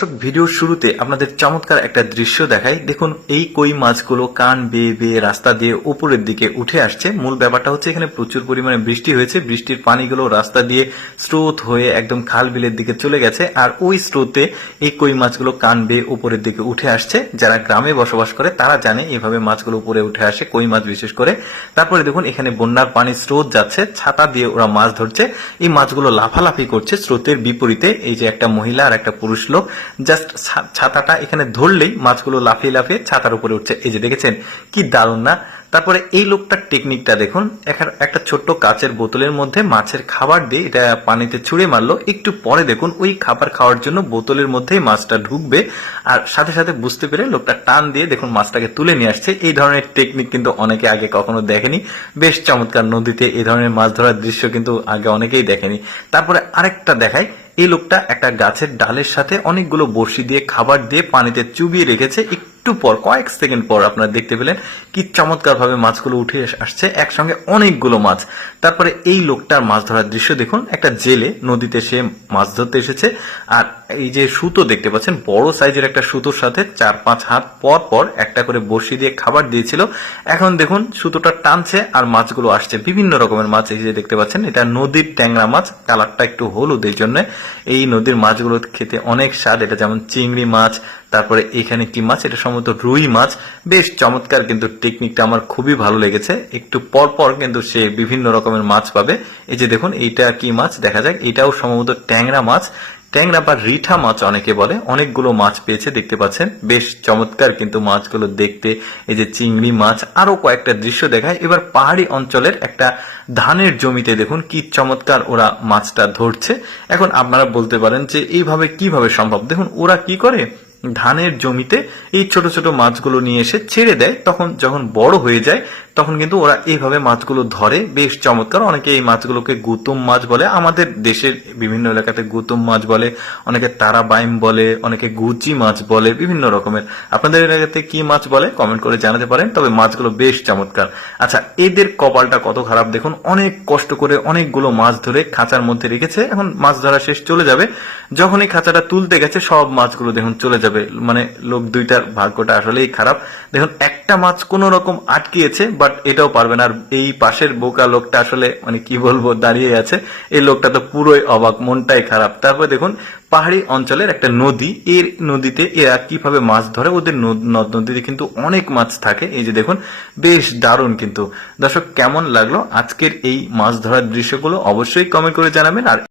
দর্শক, ভিডিওর শুরুতে আপনাদের চমৎকার একটা দৃশ্য দেখাই। দেখুন, এই কই মাছগুলো কান বেয়ে বেয়ে রাস্তা দিয়ে উপরের দিকে উঠে আসছে। মূল ব্যাপারটা হচ্ছে এখানে প্রচুর পরিমাণে বৃষ্টি হয়েছে। বৃষ্টির পানিগুলো রাস্তা দিয়ে স্রোত হয়ে একদম খাল বিলের দিকে চলে গেছে। আর ওই স্রোতে এই কই মাছগুলো কান বেয়ে উপরের দিকে উঠে আসছে। যারা গ্রামে বসবাস করে, তারা জানে এইভাবে মাছগুলো উপরে উঠে আসে, কই মাছ বিশেষ করে। তারপরে দেখুন, এখানে বন্যার পানির স্রোত যাচ্ছে, ছাতা দিয়ে ওরা মাছ ধরছে। এই মাছগুলো লাফালাফি করছে স্রোতের বিপরীতে। এই যে একটা মহিলা আর একটা পুরুষ লোক জাস্ট ছাতাটা এখানে ধরলেই মাছগুলো লাফিয়ে লাফিয়ে ছাতার উপরে উঠছে। এই যে দেখেছেন, কি দারুণ না? তারপরে এই লোকটার টেকনিকটা দেখুন। একটা ছোট্ট কাচের বোতলের মধ্যে মাছের খাবার দিয়ে এটা পানিতে ছুঁড়ে মারলো। একটু পরে দেখুন, ওই খাবার খাওয়ার জন্য বোতলের মধ্যেই মাছটা ঢুকবে। আর সাথে সাথে বুঝতে পেরে লোকটা টান দিয়ে দেখুন মাছটাকে তুলে নিয়ে আসছে। এই ধরনের টেকনিক কিন্তু অনেকে আগে কখনো দেখেনি। বেশ চমৎকার, নদীতে এই ধরনের মাছ ধরার দৃশ্য কিন্তু আগে অনেকেই দেখেনি। তারপরে আরেকটা দেখায় এই লোকটা একটা গাছের ডালের সাথে অনেকগুলো বড়শি দিয়ে খাবার দিয়ে পানিতে চুবিয়ে রেখেছে। একটু পর, কয়েক সেকেন্ড পর আপনারা দেখতে পেলেন কি চমৎকার ভাবে মাছগুলো উঠে আসছে, একসঙ্গে অনেকগুলো মাছ। তারপরে এই লোকটার মাছ ধরার দৃশ্য দেখুন, একটা জেলে, নদীতে সে মাছ ধরতে এসেছে। আর এই যে সুতো দেখতে পাচ্ছেন, বড় সাইজের একটা সুতোর সাথে চার পাঁচ হাত পর পর একটা করে বড়শি দিয়ে খাবার দিয়েছিল। এখন দেখুন, সুতোটা টানছে আর মাছগুলো আসছে। বিভিন্ন রকমের মাছ এই যে দেখতে পাচ্ছেন, এটা নদীর ট্যাংরা মাছ। কালারটা একটু হলুদ জন্য। এই নদীর মাছগুলো খেতে অনেক স্বাদ। এটা যেমন চিংড়ি মাছ তারপরে এখানে কি মাছ? এটা সম্ভবত রুই মাছ। বেশ চমৎকার কিন্তু টেকনিকটা আমার খুবই ভালো লেগেছে। একটু পর পর কিন্তু সে বিভিন্ন রকমের মাছ পাবে। এই যে দেখুন, এইটা কি মাছ? দেখা যাক, এটাও সম্ভবত ট্যাংরা মাছ। ট্যাংরা বা রিঠা মাছ অনেকে বলে। অনেকগুলো মাছ পেয়েছে, দেখতে পাচ্ছেন। বেশ চমৎকার কিন্তু মাছগুলো দেখতে। এই যে চিংড়ি মাছ, আরও কয়েকটা দৃশ্য দেখায়। এবার পাহাড়ি অঞ্চলের একটা ধানের জমিতে দেখুন, কি চমৎকার ওরা মাছটা ধরছে। এখন আপনারা বলতে পারেন যে, এইভাবে কীভাবে সম্ভব? দেখুন, ওরা কি করে? ধানের জমিতে এই ছোট ছোট মাছগুলো নিয়ে এসে ছেড়ে দেয়। তখন যখন বড় হয়ে যায় তখন কিন্তু ওরা এইভাবে মাছগুলো ধরে। বেশ চমৎকার। অনেকে এই মাছগুলোকে গুতুম মাছ বলে। আমাদের দেশের বিভিন্ন এলাকাতে গুতুম মাছ বলে, অনেকে তারা বাইম বলে, অনেকে গুচি মাছ বলে, বিভিন্ন রকমের। আপনাদের এলাকাতে কি মাছ বলে? কমেন্ট করে জানাতে পারেন। তবে মাছগুলো বেশ চমৎকার। আচ্ছা এদের কপালটা কত খারাপ দেখুন। অনেক কষ্ট করে অনেকগুলো মাছ ধরে খাঁচার মধ্যে রেখেছে। এখন মাছ ধরা শেষ চলে যাবে। যখন এই খাঁচাটা তুলতে গেছে, সব মাছগুলো দেখুন চলে যাবে। মানে লোক দুইটার ভাগ্যটা আসলেই খারাপ। দেখুন, একটা মাছ কোন রকম আটকিয়েছে বাট এটাও পারবে না। আর এই পাশের বোকা লোকটা আসলে মানে কি বলব দাঁড়িয়ে আছে। এই লোকটা তো পুরোই অবাক, মনটাই খারাপ। তারপর দেখুন, পাহাড়ি অঞ্চলের একটা নদী, এর নদীতে এরা কীভাবে মাছ ধরে, ওদের নদ নদীতে কিন্তু অনেক মাছ থাকে। এই যে দেখুন, বেশ দারুণ কিন্তু। দর্শক, কেমন লাগল আজকের এই মাছ ধরার দৃশ্যগুলো অবশ্যই কমেন্ট করে জানাবেন। আর